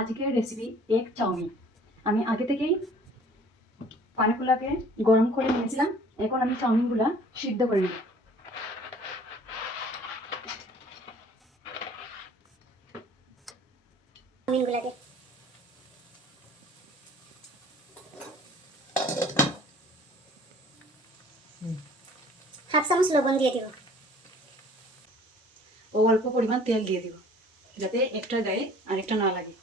আজকের recipe egg chowmein. আমি আগে থেকেই পানিগুলাকে গরম করে নিয়েছিলাম। এখন আমি চাউমিনগুলা সিদ্ধ করে নেব। চাউমিনগুলাকে হাফ চামচ লবণ দিয়ে দিব ও অল্প পরিমাণ তেল দিয়ে দিব, যাতে একটা গায়ে আরেকটা না লাগে।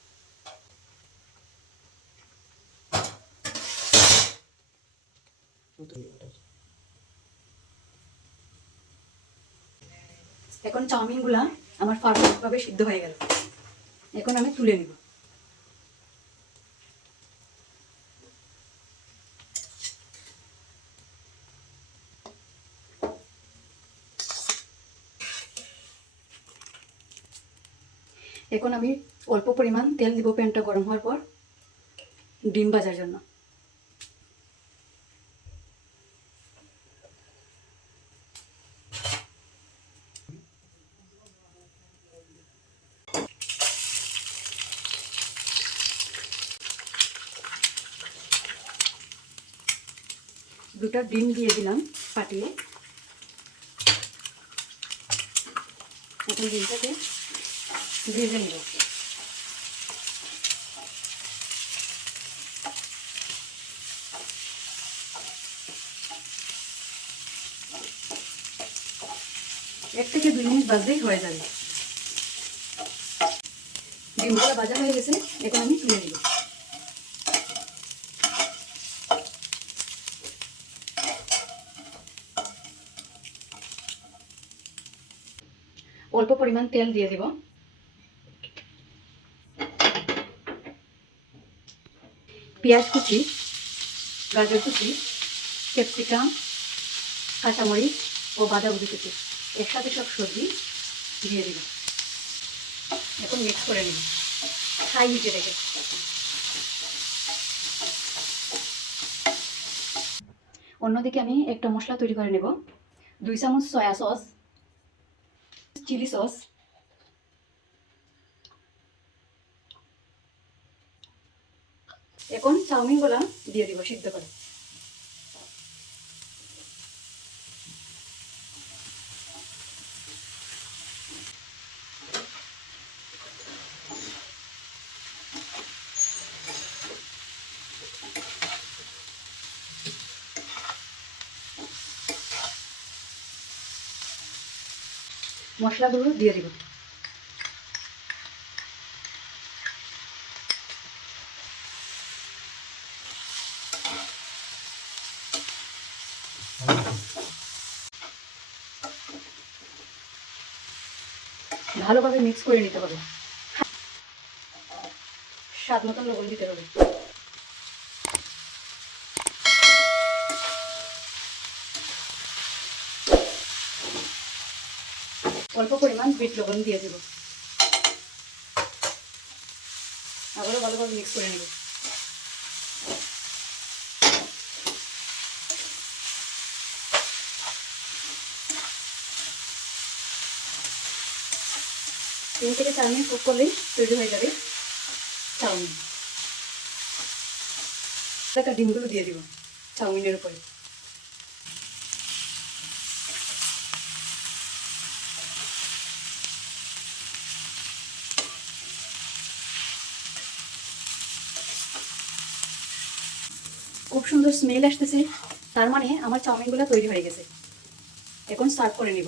এখন চাউমিনগুলা আমার পারফেক্টভাবে সিদ্ধ হয়ে গেল। এখন আমি তুলে নেব। এখন আমি অল্প পরিমাণ তেল দিব প্যানটা গরম হওয়ার পর ডিম ভাজার জন্য। দুটা ডিম দিয়ে দিলাম ফাটিয়ে। এখন ডিমটাকে ভেজে নেব। এক থেকে 2 মিনিট ভাজলেই হয়ে যাবে। ডিমগুলো ভাজা হয়ে গেছে, এখন আমি তুলে নেব। অল্প পরিমাণ তেল দিয়ে দিব। পেঁয়াজ কুচি, গাজর কুচি, ক্যাপসিকাম, কাঁচামরিচ ও বাঁধাকপি কুচি একসাথে সব সবজি দিয়ে দিব। এখন মিক্স করে নিব হাই হিটে রেখে। অন্যদিকে আমি একটা মশলা তৈরি করে নেব। 2 চামচ সয়া সস, চিলি সস, এখন চাউমিনগুলা দিয়ে দিব সিদ্ধ করে। মশলাগুলো দিয়ে দিব। ভালোভাবে মিক্স করে নিতে হবে। স্বাদ মতো লবণ দিতে হবে। অল্প পরিমাণ বিট লবণ দিয়ে দেব। আবারও ভালোভাবে মিক্স করে নেব। তিন থেকে 4 মিনিট কুক করলেই তৈরি হয়ে যাবে চাউমিন। ডিমগুলো দিয়ে দিব চাউমিনের উপরে। খুব সুন্দর স্মেল আসতেছে, তার মানে আমার চাউমিনগুলো তৈরি হয়ে গেছে। এখন সার্ভ করে নিব।